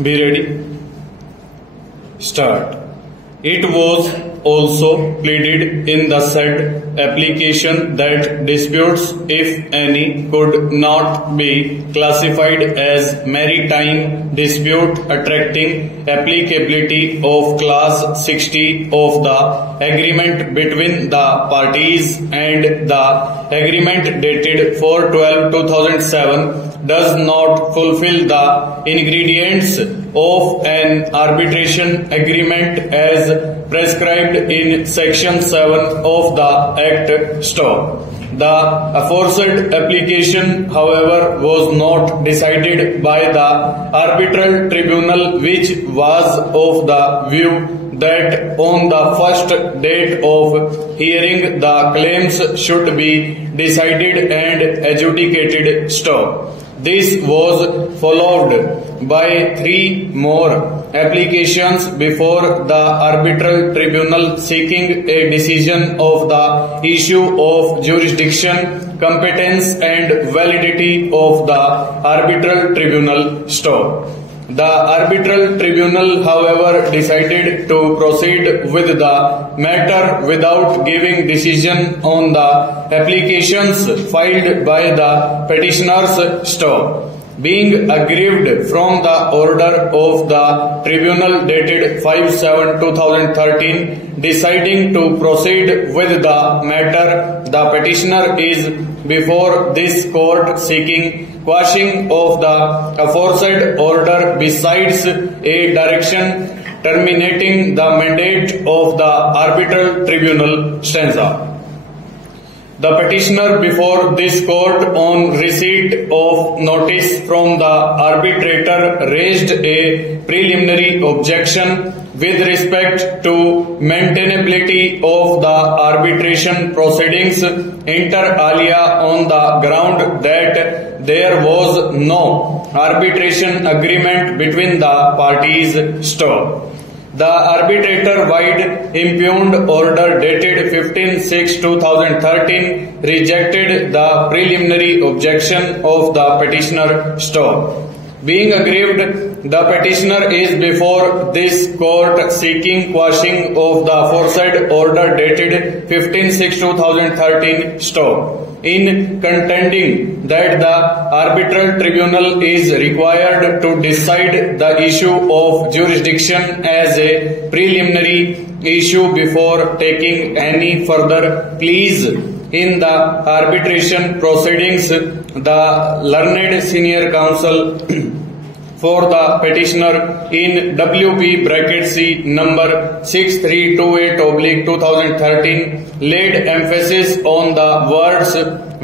Be ready. Start. It was also pleaded in the said application that disputes, if any, could not be classified as maritime dispute attracting applicability of Clause 60 of the agreement between the parties, and the agreement dated 4/12/2007 does not fulfill the ingredients of an arbitration agreement as prescribed in Section 7 of the Act. Stop. The aforesaid application, however, was not decided by the arbitral tribunal, which was of the view that on the first date of hearing the claims should be decided and adjudicated. Stop. This was followed by 3 more applications before the arbitral tribunal seeking a decision of the issue of jurisdiction, competence and validity of the arbitral tribunal. Stop. The arbitral tribunal, however, decided to proceed with the matter without giving decision on the applications filed by the petitioners. Stop. Being aggrieved from the order of the tribunal dated 5/7/2013 deciding to proceed with the matter, the petitioner is before this court seeking quashing of the aforesaid order besides a direction terminating the mandate of the arbitral tribunal. Stanza. The petitioner before this court, on receipt of notice from the arbitrator, raised a preliminary objection with respect to maintainability of the arbitration proceedings inter alia on the ground that there was no arbitration agreement between the parties. Stop. The arbitrator-wide impugned order dated 15/6/2013 rejected the preliminary objection of the petitioner. Stop. Being aggrieved, the petitioner is before this court seeking quashing of the aforesaid order dated 15/6/2013. Stop. In contending that the arbitral tribunal is required to decide the issue of jurisdiction as a preliminary issue before taking any further pleas in the arbitration proceedings, the learned senior counsel for the petitioner in WP C number 6328/2013 laid emphasis on the words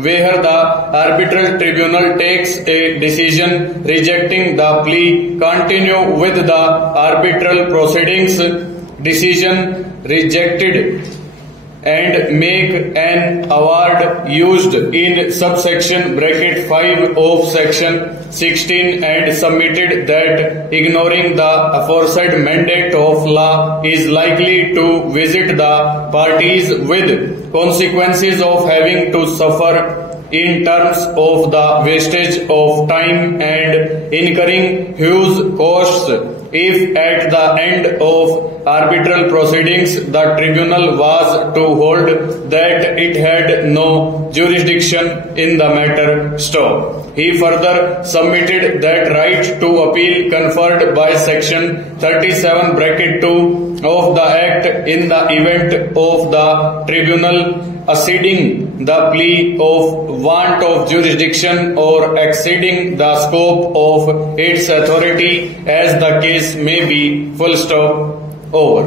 where the arbitral tribunal takes a decision rejecting the plea, continue with the arbitral proceedings, decision rejected, and make an award used in subsection (5) of section 16, and submitted that ignoring the aforesaid mandate of law is likely to visit the parties with consequences of having to suffer in terms of the wastage of time and incurring huge costs if at the end of arbitral proceedings the tribunal was to hold that it had no jurisdiction in the matter. Stop. He further submitted that right to appeal conferred by section 37(2) of the Act in the event of the tribunal acceding the plea of want of jurisdiction or exceeding the scope of its authority as the case may be. Full stop. Over.